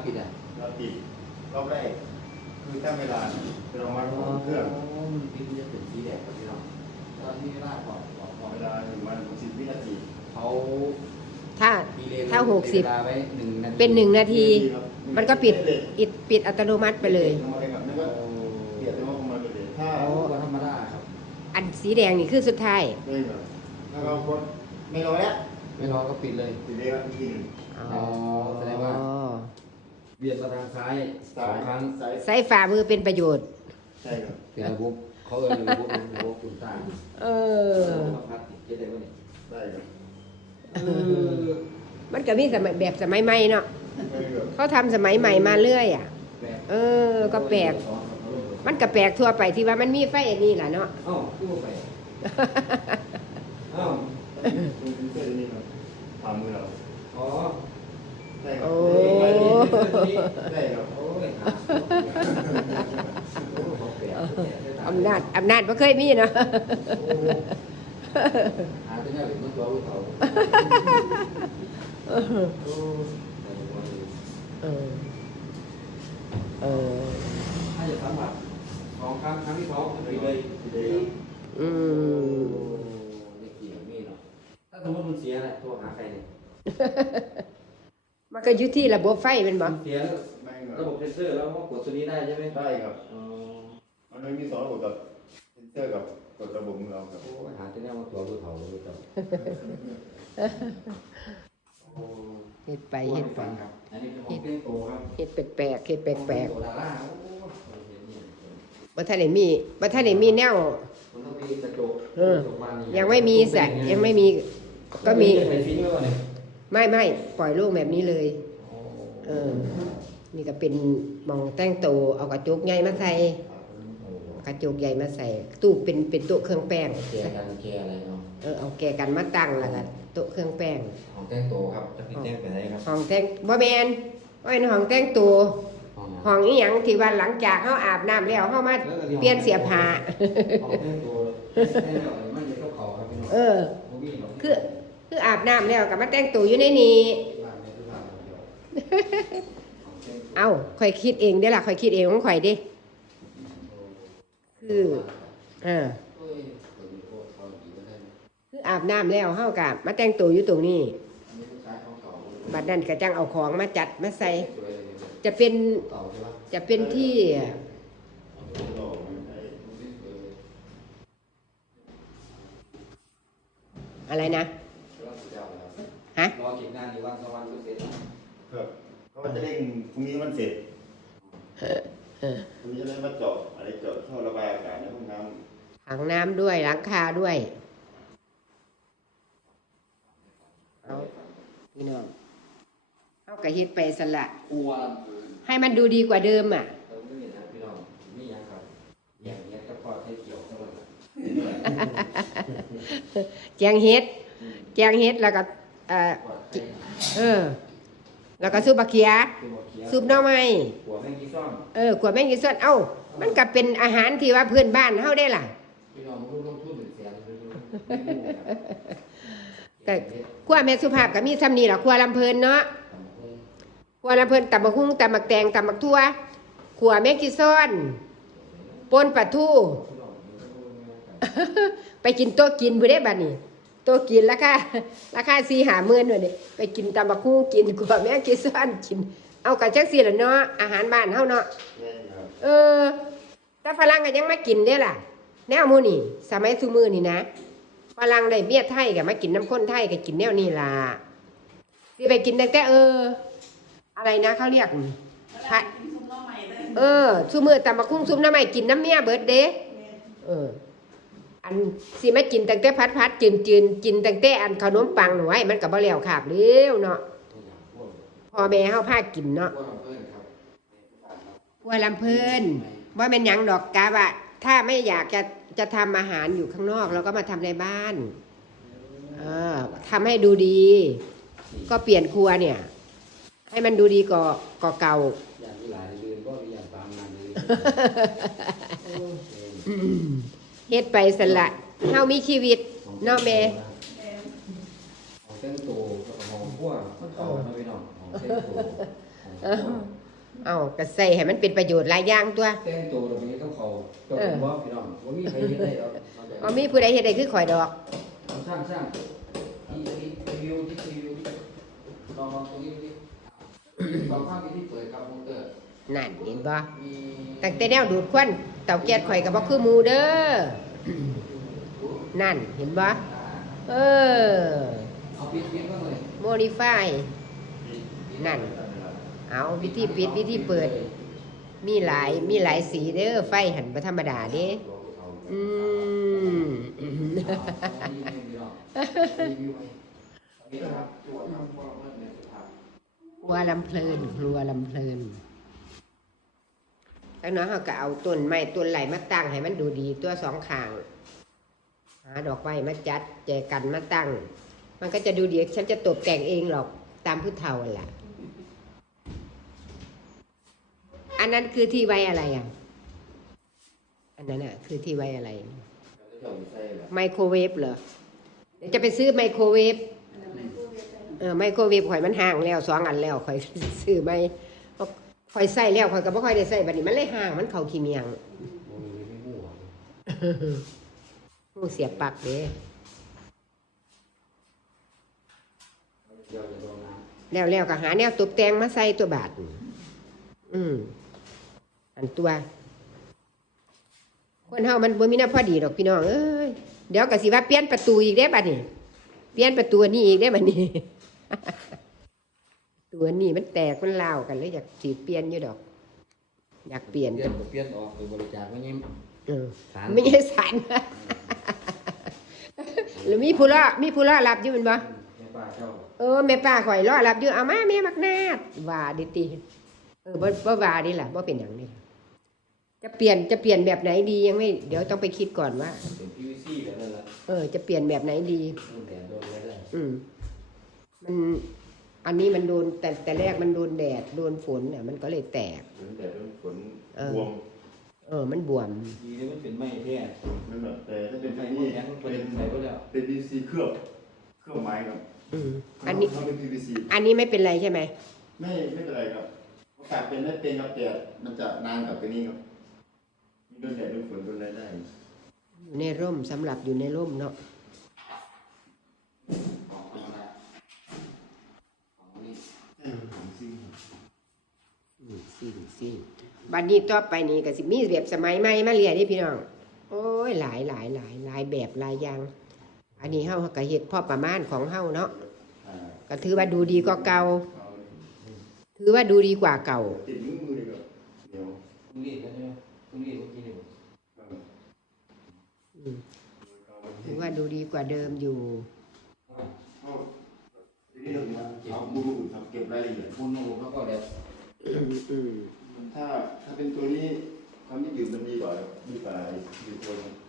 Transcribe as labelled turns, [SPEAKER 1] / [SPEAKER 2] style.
[SPEAKER 1] ปิดอ่ะ
[SPEAKER 2] เราปิดรอบแรกคือถ้าเวลาเรามาเครื่อง
[SPEAKER 1] มันปิดจะเป็นสีแดงครับพี่น้องตอนที่ลากก่อน
[SPEAKER 2] เวลา1 วัน60 วินาที
[SPEAKER 1] เขา
[SPEAKER 3] ถ้า60
[SPEAKER 1] ไว้1 นาที
[SPEAKER 3] เป็น1 นาที มันก็ปิดอัตโนมัติไปเลย
[SPEAKER 2] เปลี่ยนเป็นว่าประมาณเลยถ้า
[SPEAKER 1] ธรรมดาครับ
[SPEAKER 3] อันสีแดงนี่คือสุดท้าย
[SPEAKER 2] ได้ครับถ้าเรากดไม่รอแล้ว
[SPEAKER 1] ไม่รอก็ปิดเลย
[SPEAKER 2] เลยทีนึง
[SPEAKER 1] แสดงว่าเบียดมาทางซ้าย2 ครั้ง
[SPEAKER 3] ใส่ฝ่ามือเป็นประโยชน์
[SPEAKER 2] ใช่ครับ
[SPEAKER 1] เดี๋ยวปุ๊บเขาระบบคุณตาพัดติดเจ๊ได้ไหมเนี่ย
[SPEAKER 2] ได้ครับ
[SPEAKER 3] มันก็มีแบบสมัยใหม่เนาะเขาทำสมัยใหม่มาเรื่อยอ่ะก็แปลกมันก็แปลกทั่วไปที่ว่ามันมีไฟอันนี้แหละเนาะ
[SPEAKER 1] ทั่วไป
[SPEAKER 2] คุณเพื่อนนี่ครับทำมือเราได้ครับได้ครับ
[SPEAKER 3] อำนาจไม่เคยมีเนาะ
[SPEAKER 1] หาที่ไหนเป็นตัวเขาถ้าจะสัมผัส2 ครั้งครั้งที่2ไปเลยไม่เกี่ยวนี่เนาะถ้าสมมติมันเสียอะไรตัวหาใครเนี่ย
[SPEAKER 3] มันก็อยู่ที่ระบบไฟเป็นบ่
[SPEAKER 1] เสียระบบเซนเซอร์แล้วก็กดตัวนี้ได้ใช่ไหม
[SPEAKER 2] ได้ครับมันไม่มี2 ระบบกับเซนเซอร์กับกดระบบของเราครับ
[SPEAKER 1] หาที่ไหนมาตัวรู้เท่ารู้เท่า
[SPEAKER 3] เฮ็ดไป
[SPEAKER 1] ครับอันนี้เป็นของเต้นโตครับ
[SPEAKER 3] เฮ็ดแปลกๆเฮ็ดแปลก
[SPEAKER 1] ๆ
[SPEAKER 3] บ่ทันได้มีแนวยังไม่มีสัตว์ยังไม่มีก็มีไม่ปล่อยลูกแบบนี้เลยนี่ก็เป็นมองแต่งโตเอากระจกใหญ่มาใส่กระจกใหญ่มาใส่ตู้เป็นโต๊ะเครื่องแป้ง
[SPEAKER 1] แกอะไรเนาะ
[SPEAKER 3] เอาแกกันมาตั้งแล้วก็โต๊ะเครื่องแป้ง
[SPEAKER 1] ของแต่งโตครับจะพี่แต่งไปไหนครับ
[SPEAKER 3] ห้องแต่งบ่แม่นเป็นห้องแต่งโตห้องอีหยังที่ว่าหลังจากเฮาอาบน้ำแล้วเฮามาเปลี่ยนเสื้อผ้าคืออาบน้ำแล้วก็มาแต่งตัวอยู่ในนี้เอาค่อยคิดเองได้ล่ะค่อยคิดเองของข่อยดิคืออาบน้ำแล้วเฮาก็มาแต่งตัวอยู่ตรงนี้บัดนั้นก็จังเอาของมาจัดมาใส่จะเป็นที่อะไรนะฮะ
[SPEAKER 1] รอเก็บงานอยู่วัน2 วันก็เสร็จ
[SPEAKER 2] ครับเขาจะเร่งพรุ่งนี้มันเสร็จพรุ่งนี้จะได้มาเจาะท่อระบายอากาศในห้องน้
[SPEAKER 3] ำถังน้ำด้วยหลังคาด้วยเอาพี่น้องเอากระเฮ็ดไปสละให้มันดูดีกว่าเดิมอ่ะ
[SPEAKER 1] พี่น้องนี่ยังครับอย่างเงี้ยก็พอให้เกี่ยวทั้งหมด
[SPEAKER 3] แจงเฮ็ดแล้วก็แล้วก็ซุปบะเขียซุปหน่อไม้
[SPEAKER 1] ขวดแมงกีซ้อน
[SPEAKER 3] ขวดแมงกีซ้อนมันก็เป็นอาหารที่ว่าเพื่อนบ้านเฮาได้ล่ะ
[SPEAKER 1] พี่น้องลงทุน100,000
[SPEAKER 3] แต่ครัวแม่สุภาพก็มีซ้ำนี่ล่ะครัวลำเพิ่นเนาะครัวลำเพิ่นตำบักหุ่งตำบักแตงตำบักทั่วขวดแมงกีซ้อนป่นปลาทูไปกินโต๊ะกินบ่ได้บัดนี้โต๊ะกินราคา4-5 หมื่นว่านี่ไปกินตำบักหุ่งกินกว่าแม่กินซ้อนกินเอากะจังซี่ล่ะเนาะอาหารบ้านเฮาเนาะแต่ฝรั่งก็ยังมากินเด้ล่ะแนวหมู่นี่สมัยซุมื้อนี่นะฝรั่งได้เมียไทยก็มากินน้ำข้นไทยก็กินแนวนี้ล่ะสิไปกินตั้งแต่อะไรนะเขาเรียกผัดซุมื้อตำบักหุ่งซุปหน่อไม้กินน้ำเมียเบิดเด้อันสิมากินตั้งแต่พัดจืนกินตั้งแต่อันขนมปังหน่อยมันก็บ่แล้วขาบเร็วเนาะพ่อแม่เฮาพากินเนาะครัวลำเพิ่นบ่แม่นหยังดอกกะว่าถ้าไม่อยากจะทำอาหารอยู่ข้างนอกเราก็มาทำในบ้านทำให้ดูดีก็เปลี่ยนครัวเนี่ยให้มันดูดีกว่าเก่า
[SPEAKER 1] อย่างหลายเดือนก็อย่างตามงานเลย
[SPEAKER 3] เฮ็ดไปสละเฮามีชีวิตเนาะแม่
[SPEAKER 1] ของแต่งตัวกับของพวกมันเข้ากันไม่เนาะของเส้นตัว
[SPEAKER 3] เอาก็ใส่ให้มันเป็นประโยชน์หลายอย่างตัว
[SPEAKER 1] เส้นตัวตรงนี้ต้องเขาตัวผมบอกพี่น้องว่ามีใครเฮ็ดได้เรา
[SPEAKER 3] บ่มีผู้ใดเฮ็ดได้คือข่อยดอก
[SPEAKER 1] สร้างที่รีวิวลองตรงนี้ดิบางภาพที่เปิดกับคอมพิวเตอร์
[SPEAKER 3] นั่นเห็นบ่
[SPEAKER 1] มี
[SPEAKER 3] ตั้งแต่แนวดูดควันเตาแก๊สข่อยก็บ่คือหมู่เด้อนั่นเห็นบ่เออ
[SPEAKER 1] เอาปิดก็เลย
[SPEAKER 3] modify นั่น เอาวิธีปิดวิธีเปิด มีหลายสีเด้อไฟหันบ่ธรรมดาเด้อืม ครัวลำเพลินครัวลำเพลินแล้วเนาะเขาก็เอาต้นไม้ต้นไหลมาตั้งให้มันดูดีตัวสองข้างหาดอกไม้มาจัดแจกันมาตั้ง มันก็จะดูดีฉันจะตกแต่งเองหรอกตามผู้เฒ่าแหละอันนั้นคือที่ไว้อะไรอ่ะอันนั้นอ่ะคือที่ไว้อะไรไมโครเวฟเหรอเดี๋ยวจะไปซื้อไมโครเวฟไมโครเวฟข่อยมันห่างแล้ว2 อันแล้วข่อยซื้อไม่ข่อยใส่แล้วข่อยก็บ่ค่อยได้ใส่บัดนี้มันเลยห่างมันเข้าขี้เมียงหูเสียบปลักเด้แล้วก็หาแนวตกแต่งมาใส่ตัวบาทอันตัวคนเฮามันบ่มีน้ำพอดีดอกพี่น้องเอ้ยเดี๋ยวก็สิว่าเปลี่ยนประตูอีกได้บัดนี้เปลี่ยนประตูนี้อีกได้บัดนี้ ตัวนี้มันแตกมันเล่าวกันเลยอยากสิเปลี่ยนอยู่ดอกอยากเปลี่ยน
[SPEAKER 1] เปลี่ยนออกหรือบริจาคไม่ยิ้ม
[SPEAKER 3] ไม่ใช่สาร หรือมีผู้ล่อรับอยู่แมันบ่
[SPEAKER 1] แม่ป้าเจ้า
[SPEAKER 3] แม่ป้าข่อยล่อรับอยู่เอามาแม่มักนาดว่าดิติบ่ว่าดิล่ะบ่เป็นหยังนี่จะเปลี่ยนแบบไหนดียังไม่เดี๋ยวต้องไปคิดก่อนว่า
[SPEAKER 1] เป็น PVC แบบนั้นละ
[SPEAKER 3] จะเปลี่ยนแบบไหนดี
[SPEAKER 1] แต่โดนได้
[SPEAKER 3] มันอันนี้มันโดนแต่แรกมันโดนแดดโดนฝนเนี่ยมันก็เลยแตก
[SPEAKER 2] มันแต่เป็นฝนบวม
[SPEAKER 3] มันบวม
[SPEAKER 1] ดีนี่มันเป็นไม้แท้
[SPEAKER 2] มันแบบแต่ถ้าเป็น
[SPEAKER 1] ไม้
[SPEAKER 2] ที่
[SPEAKER 1] นี่
[SPEAKER 2] นี่
[SPEAKER 1] มันเป็นไม้ก็แล้ว
[SPEAKER 2] เป็น PVC เคลือบไม้ครับ
[SPEAKER 3] อันนี้
[SPEAKER 2] เขาเป็น PVC
[SPEAKER 3] อันนี้ไม่เป็นไรใช่ไหม
[SPEAKER 2] ไม่เป็นไรครับโอกาสเป็นไม่เป็นครับแต่มันจะนานกับตัวนี้ครับมีโดนแดดโดนฝนโดนอะไรได้
[SPEAKER 3] อยู่ในร่มสำหรับอยู่ในร่มเนาะสิ่งบัดนี้ต่อไปนี่ก็สิมีแบบสมัยใหม่มาเรียนนี่พี่น้องโอ้ยหลายแบบหลายอย่างอันนี้เฮาก็เฮ็ดพอประมาณของเฮาเนาะก็ถือว่าดูดีกว่าเก่าถือว่าดูดีกว่าเก่า
[SPEAKER 2] ติดมือเลยครับเดี๋ยว
[SPEAKER 1] คุณรีดแล้วใช่ไหมคุณรีดเมื่อกี้นี่
[SPEAKER 3] ถือว่าดูดีกว่าเดิมอยู่
[SPEAKER 2] เอามือทำเก็บรายละเอียด
[SPEAKER 1] คุณหนูเขาก็แบบ
[SPEAKER 2] ถ้าเป็นตัวนี้ความยืดหยุ่นมันดีกว่าดีกว่าอยู่ตัว